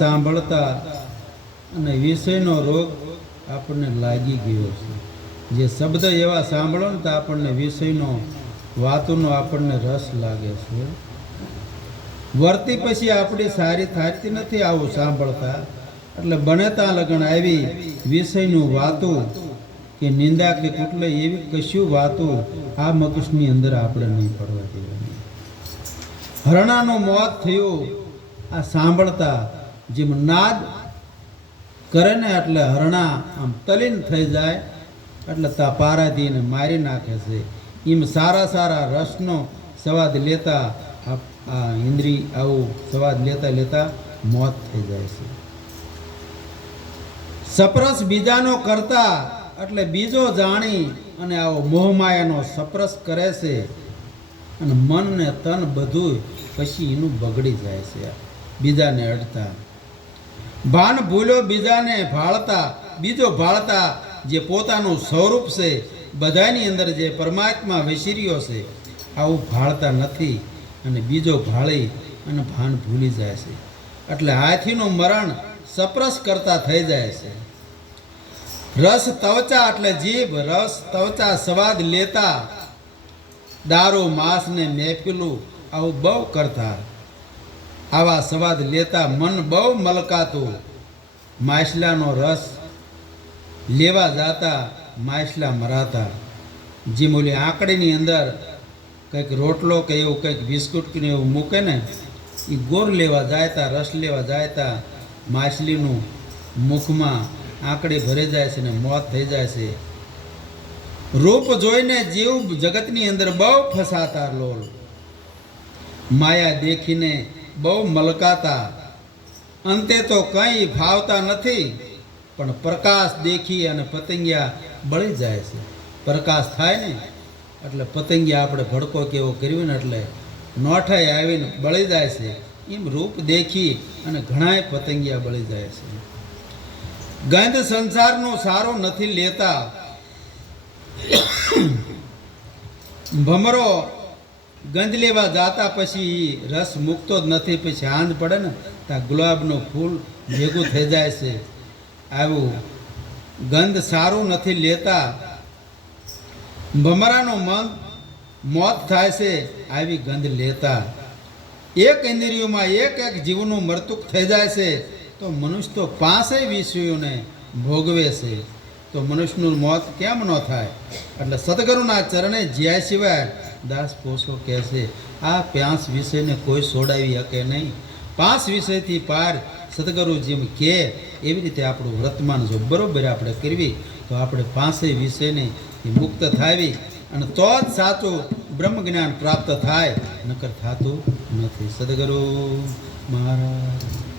સાંભળતા અને વિષયનો રોગ આપણને લાગી ગયો છે. જે શબ્દ એવા સાંભળો ને તો આપણને વિષયનો વાતોનો આપણને રસ લાગે છે. વર્તી પછી આપણી સારી થાતી નથી આવું સાંભળતા. એટલે બને ત્યાં લગન આવી વિષયનું વાતું કે નિંદા કે કુટલે એવી કશું વાતું આ મગજની અંદર આપણે નહીં પડવા દેવાની. હરણાનું મોત થયું આ સાંભળતા. જેમ નાદ કરે ને એટલે હરણા આમ તલીન થઈ જાય એટલે તા પારાધીને મારી નાખે છે. એમ સારા સારા રસનો સ્વાદ લેતા આ ઇન્દ્રિય આવું સ્વાદ લેતા લેતા મોત થઈ જાય છે. સપ્રસ બીજાનો કરતા એટલે બીજો જાણી અને આવો મોહમાયાનો સપ્રસ કરે છે અને મન ને તન બધું પછી એનું બગડી જાય છે. બીજાને અડતા ભાન ભૂલ્યો બીજાને ભાળતા, બીજો ભાળતા જે પોતાનું સ્વરૂપ છે બધાની અંદર જે પરમાત્મા વિસર્યો છે આવું ભાળતા નથી અને બીજો ભાળી અને ભાન ભૂલી જાય છે. એટલે હાથીનું મરણ સપ્રસ કરતા થઈ જાય છે. રસ તવચા એટલે જીભ રસ તવચા સ્વાદ લેતા, દારૂ માંસ ને મહેફિલું આવું બહુ કરતા. આવા સ્વાદ લેતા મન બહુ મલકાતું. માછલાનો રસ લેવા જાતા માછલા મરાતા. જેમ ઓલી આંકડીની અંદર કંઈક રોટલો કે એવું કંઈક બિસ્કુટ કે એવું મૂકે ને એ ગોર લેવા જાયતા, રસ લેવા જાયતા માછલીનું મુખમાં આંકડી ભરી જાય છે ને મોત થઈ જાય છે. રૂપ જોઈને જીવ જગતની અંદર બહુ ફસાતા લોલ. માયા દેખીને બહુ મલકાતા. અંતે તો કંઈ ભાવતા નથી પણ પ્રકાશ દેખી અને પતંગિયા બળી જાય છે. પ્રકાશ થાય ને એટલે પતંગિયા આપણે ભડકો કેવો કર્યું ને એટલે નોઠાઈ આવીને બળી જાય છે. એમ રૂપ દેખી અને ઘણાય પતંગિયા બળી જાય છે. ગંધ સંસારનો સારો નથી લેતા. ભમરો ગંધ લેવા જાતા પછી રસ મૂકતો જ નથી. પછી આંધ પડે ને ત્યાં ગુલાબનું ફૂલ ભેગું થઈ જાય છે. આવું ગંધ સારું નથી લેતા. ભમરાનું મન મોત થાય છે આવી ગંધ લેતા. એક ઇન્દ્રિયોમાં એક એક જીવનું મૃત્યુક થઈ જાય છે તો મનુષ્ય તો 5 વિષયોને ભોગવે છે. તો મનુષ્યનું મોત કેમ ન થાય? એટલે સદગુરુના ચરણે જ્યાં સિવાય દાસ પોસો કહે છે આ 5 વિષયને કોઈ છોડાવી શકે નહીં. 5 વિષયથી પાર સદગુરુ જેમ કહે એવી રીતે આપણું વર્તમાન જો બરોબર આપણે કરવી તો આપણે 5 વિષયને મુક્ત થાવી અને તો જ સાચું બ્રહ્મ જ્ઞાન પ્રાપ્ત થાય. નકર થતું નથી. સદગુરુ મહારાજ.